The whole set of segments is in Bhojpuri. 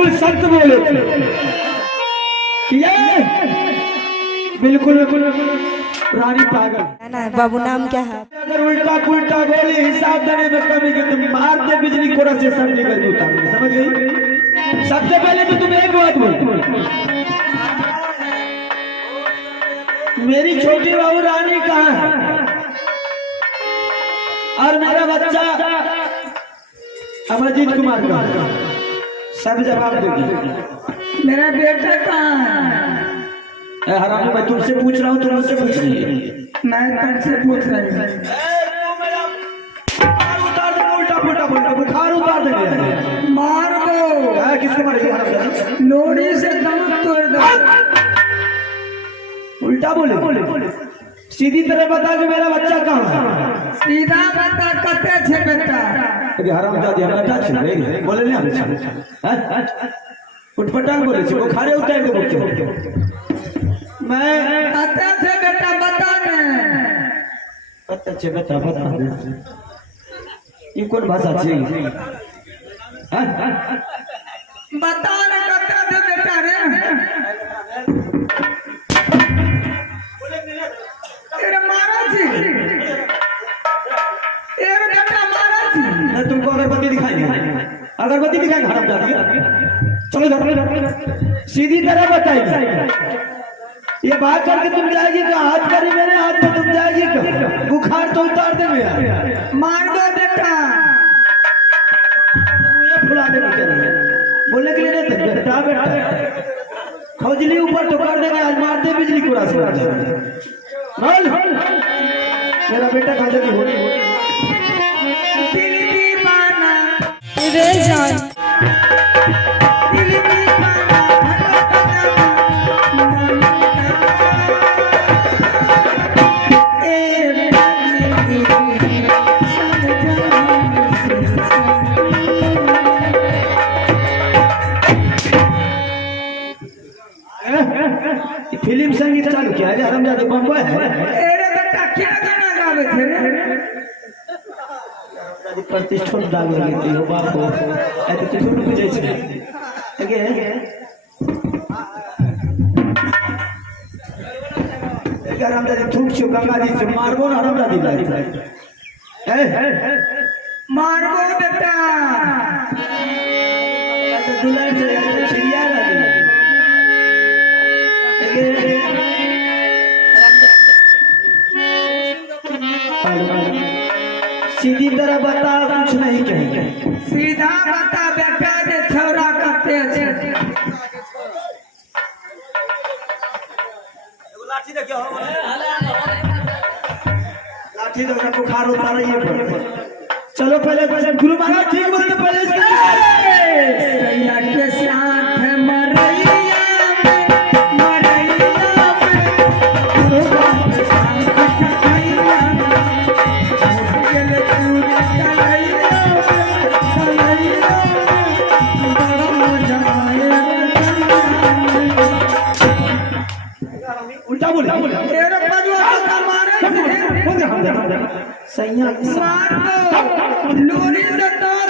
बिल्कुल सख्त बोले ये बिल्कुल रानी पागल ना बाबू नाम क्या है? अगर उल्टा पुल्टा बोली हिसाब देने में कमी की तुम मारते बिजली कोड़ा से सर निकल उतार समझ गई। सबसे पहले तो तुम एक बात बोल, मेरी छोटी बहू रानी कहाँ है और मेरा बच्चा अमरजीत कुमार का सब जवाब दोगी। मेरा बेटा कहाँ है? हरामी मैं तुमसे पूछ रहा हूँ तुम मुझसे पूछ रही है। मैं तुमसे पूछ रही हूँ। उतार दो उल्टा पुल्टा बोलते बुखार उतार देंगे मार दो। किसको मारेगी? लोरी से दम तोड़ दो। उल्टा बोले सीधी तरह बता कि मेरा बच्चा कहाँ है? सीधा बता कते छे बेटा? हरामजादी बेटा छे बोले नहीं हम उठपटांग बोले छे बुखारे उतार दे बोलते मैं कते छे बेटा बता ने। कते छे बेटा बता ये कौन भाषा छे? बता ने कते छे बेटा रे? तेरे मारा छी तेरे बेटा मारा छी। मैं तुमको अगरबत्ती दिखाएंगे अगरबत्ती दिखाएंगे हरामजादी चलो जाओ सीधी तरह बताइए ये बात करके तुम जाएगी क्या? हाथ करी मेरे हाथ में तुम जाएगी क्या? बुखार तो उतार दे मेरा। मार दो बेटा। फुला दे बोलने के लिए नहीं थे बेटा बेटा खौजली ऊपर तो कर देंगे आज मारते बिजली कुड़ा से मेरा बेटा कहा जल्दी हो दिल दीवाना रे जान दिल दीवाना फिल्म संगीत चालू किया है हरामजादी बम्बई है। अरे बेटा क्या गाना गावे थे रे? प्रतिष्ठा डाल रही हो बाप हो ऐसे तो छोड़ बुझे छे आगे हरामजादी थूक छो गंगा जी से मारबो ना हरामजादी लाई मारबो बेटा। ऐसे दुल्हन से छिड़िया लगी सीधी तरह बता कुछ नहीं कहेंगे सीधा बता बेटा जे छौरा कते छे? लाठी देखियो लाठी तो ना बुखार उतार रही है। चलो पहले गुरु महाराज ठीक बोलते पहले सैया के साथ मरैया उल्टा बोले तेरे पजवा का मारे सैया मार दो लोरी से तार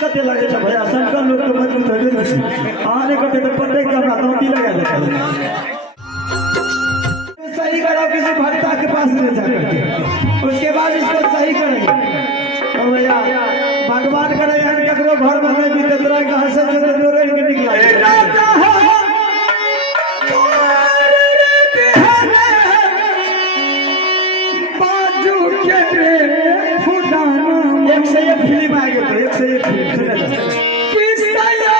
कते लगे छ भैया शंकर लोग तो मजबूत होबे नहीं आने कते तो पट्टे का अपना दांती लगा देता सही करो किसी भक्ता के पास ले जाकर उसके बाद इसको सही करेंगे तो भैया भगवान करे यानी ककरो घर में नहीं बीते तरह का हंस से जोरे के निकला बाजू के खुदाना एक से एक फिल्म आ गई तो एक से एक फिल्म सुना जा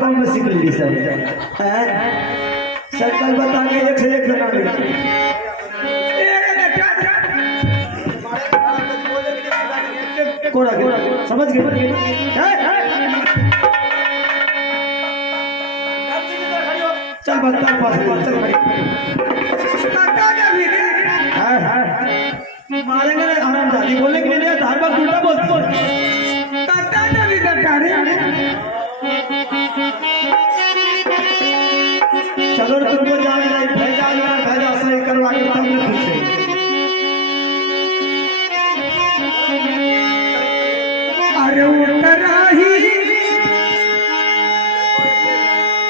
गांव में सीख ली सर सरकार बता के एक से एक बना कोड़ा समझ गए चल बता पास चल मारेंगे ना आराम जाती बोलने के लिए हर बार उल्टा बोलती चलो तुमको जान जाए भेजा सही करवा के तब न पूछे अरे उतराही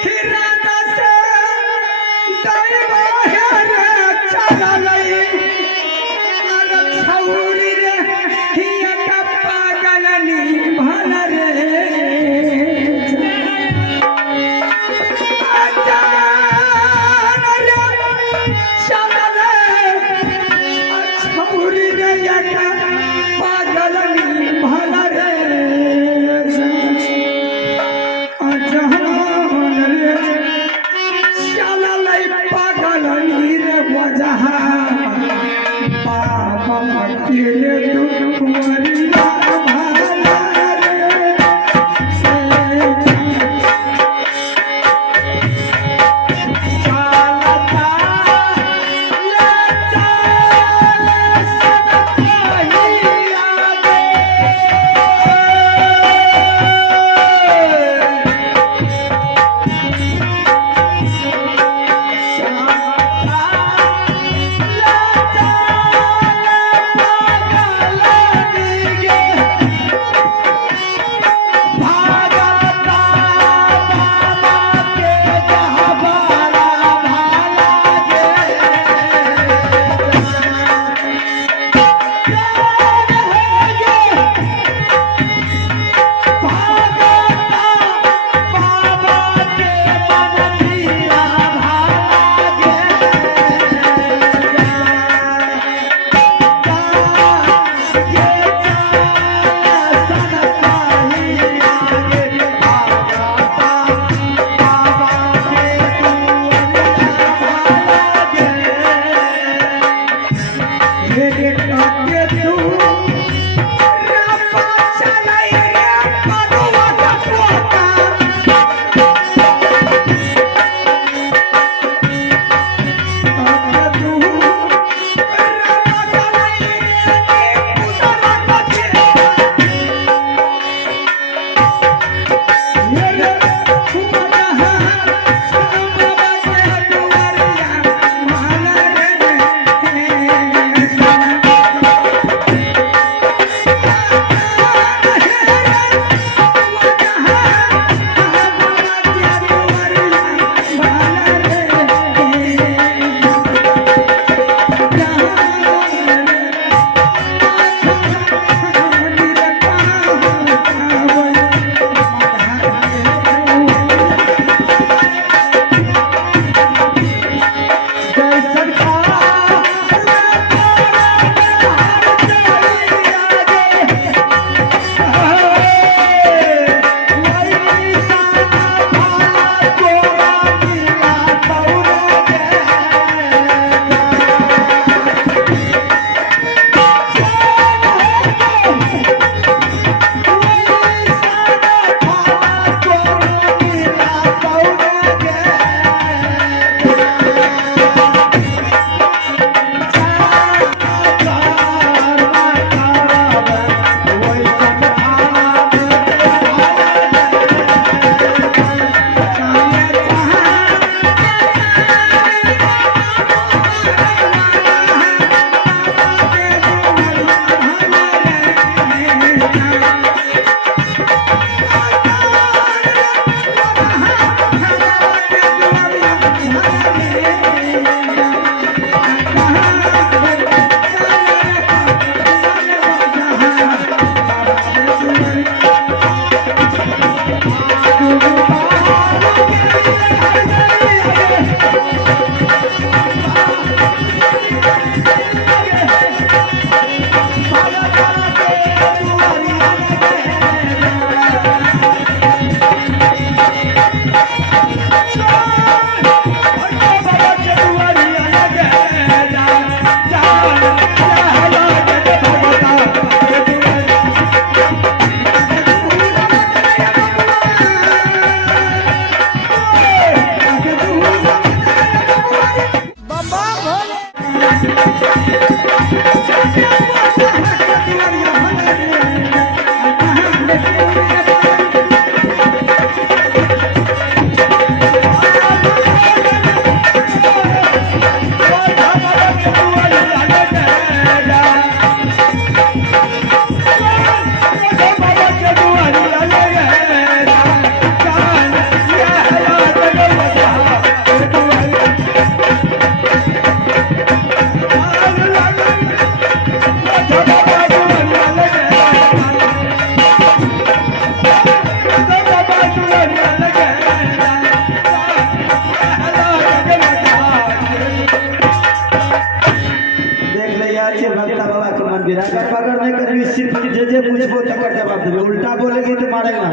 हिरादा से दैवा है चला लई अरे छौरी रे हिया का पागल नी भल रे अजान रे चला ले छौरी रे या का पागल नी भल रे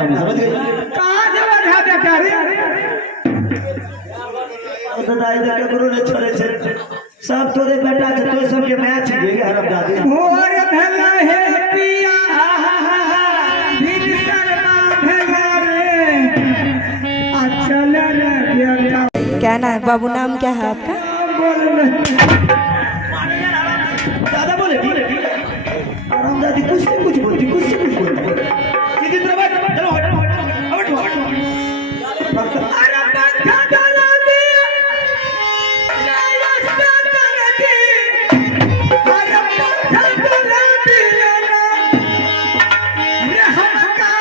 है, समझ गई? कहाँ से बैठा बेटा रे तो दाई दे के गुरु ने छोड़े छे सब तोरे बेटा छे तो सबके मैच भेगे हरमजादी मोर धला है पिया फिर शर्मा धला रे अचल रे बेटा क्या नाम है बाबू, नाम क्या है आपका? दादा बोले हरमजादी कुछ से कुछ बोलती सीधी तरह बात चलो हट अरे पंखा डला दिया रास्ता कर दी अरे पंखा डला दिया रे हमका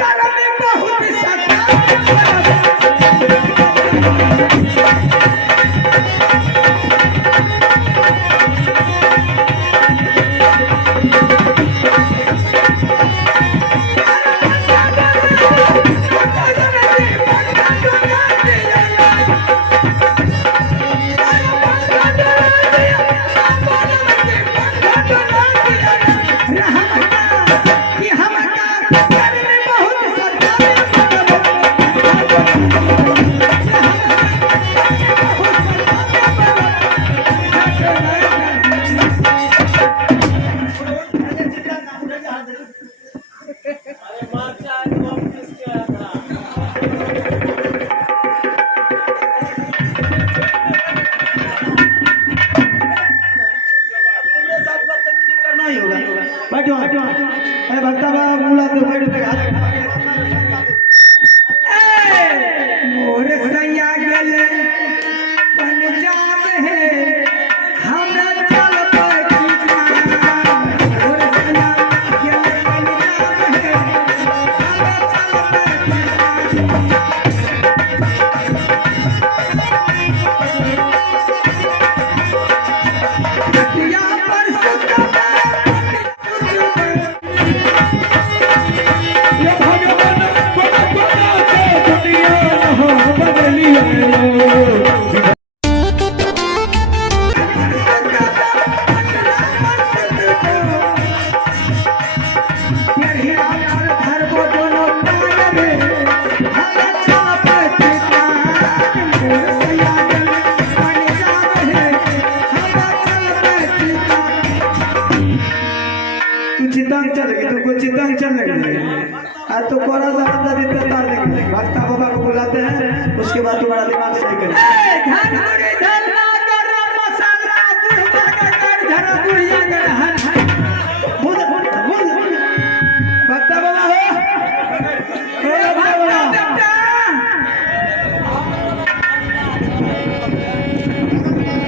करम बहुत सता करना ही होगा बैठो अरे भक्ता बाबा बोला तो बैठ पे हाथ मोर सैया गेले पंजाब है हम चल पड़ीना मोर सैया गेले पंजाब है हम चल पड़ीना या पर सुता चितंग चल गई तुमको चितंग चल गई आज तो कोरा सा बंदा देता तार देंगे भक्ता बाबा को बुलाते हैं उसके बाद तुम्हारा दिमाग सही करें धनपुरी धरना गरम मसाला बुढ़वा का कर धरा बुढ़िया गरहन भक्ता बाबा हो ए भक्ता बाबा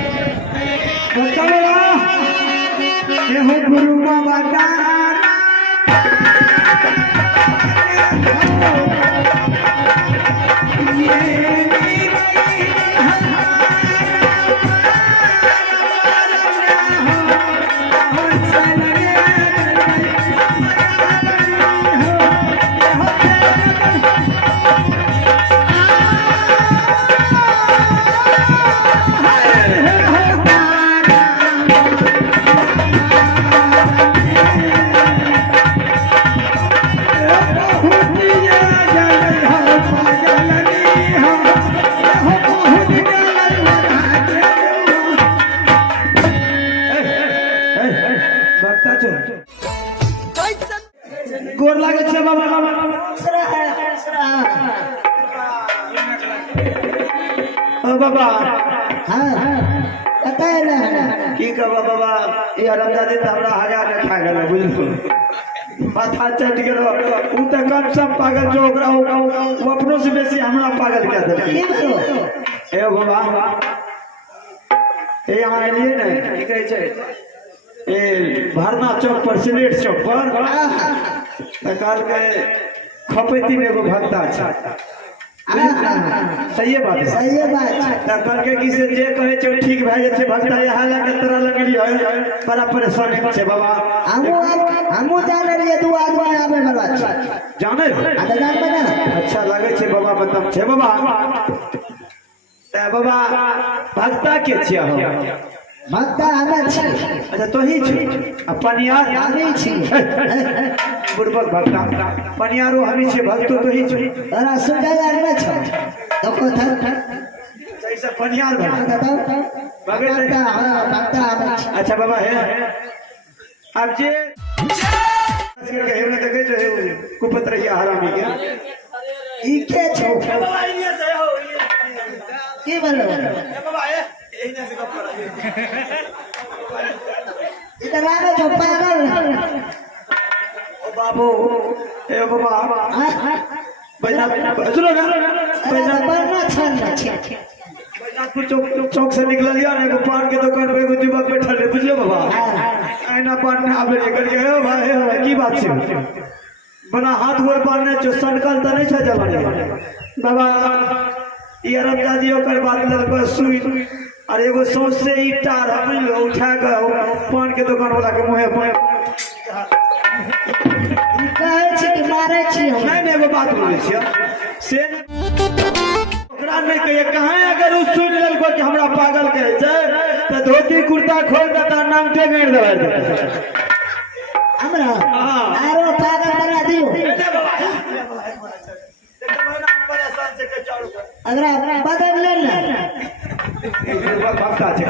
भक्ता बाबा ये हो गुरु बाबा का भक्ता चो गोर लागे छे बाबा ओ बाबा की कहबा बाबा ये हरमजादी त हमरा हगा के खा गेल बुझलो माथा चट गेलो उ त कम सब पागल जो ओकरा वो अपनो से बेसी हमरा पागल क्या देलकै ए बाबा ए यहाँ एलिए ने की कहै छै ए भरना चौक पर सिलेट चौक पर काल के खपैती में एगो भक्ता छै सही बात कल के की से जे कहे छै ठीक भए जाय छै भक्ता यहाँ लगे तरह लगलियो बड़ा परेशान छै बाबा हमू जाने रहिए दू आदमी आवे वाला छै जाने अच्छा लगे छै बाबा मतलब छै बाबा ते बाबा भक्ता के छिया हो भक्ता हमे छी अच्छा तो ही छी अपन यार हमे छी बुड़बक भक्ता पनियारो हमी छे भक्तो तो ही छे अरे सुजा यार ना छो देखो था जैसा पनियार भक्त बताओ भगत भक्ता अच्छा बाबा है अब जे कहे ना देखे जो है कुपत रहिया हरामी के ई के छो बाबा ये से हो की बोलो बाबा यही ना से कर इधर आगे जो पागल ओ बाबू ए बाबा बैना सुनो ना बैना बनना छन छे बैनाथपुर चौक से निकल लिया ना एगो पान के दुकान पे एगो युवक बैठल है बुझलो बाबा आईना पान में आप लेकर के हो भाई की बात छे बना हाथ गोर पान ने जो संकल त नहीं छ जवानी बाबा ये रमजादी ओकर बात लग सुई और एगो सोच से ईटा हम उठा के पान के दुकान वाला के मुंह पे ई कहे छी कि मारे छी हम नहीं एगो बात बोले छियै से ओकरा नहीं कहिए कहाँ अगर उ सुन लेलको कि हमरा पागल कहे छै त धोती कुर्ता खोल के तार नाम के गाड़ देबै हमरा आरो पागल बना दियो अगर बदल ले ना भक्ता छै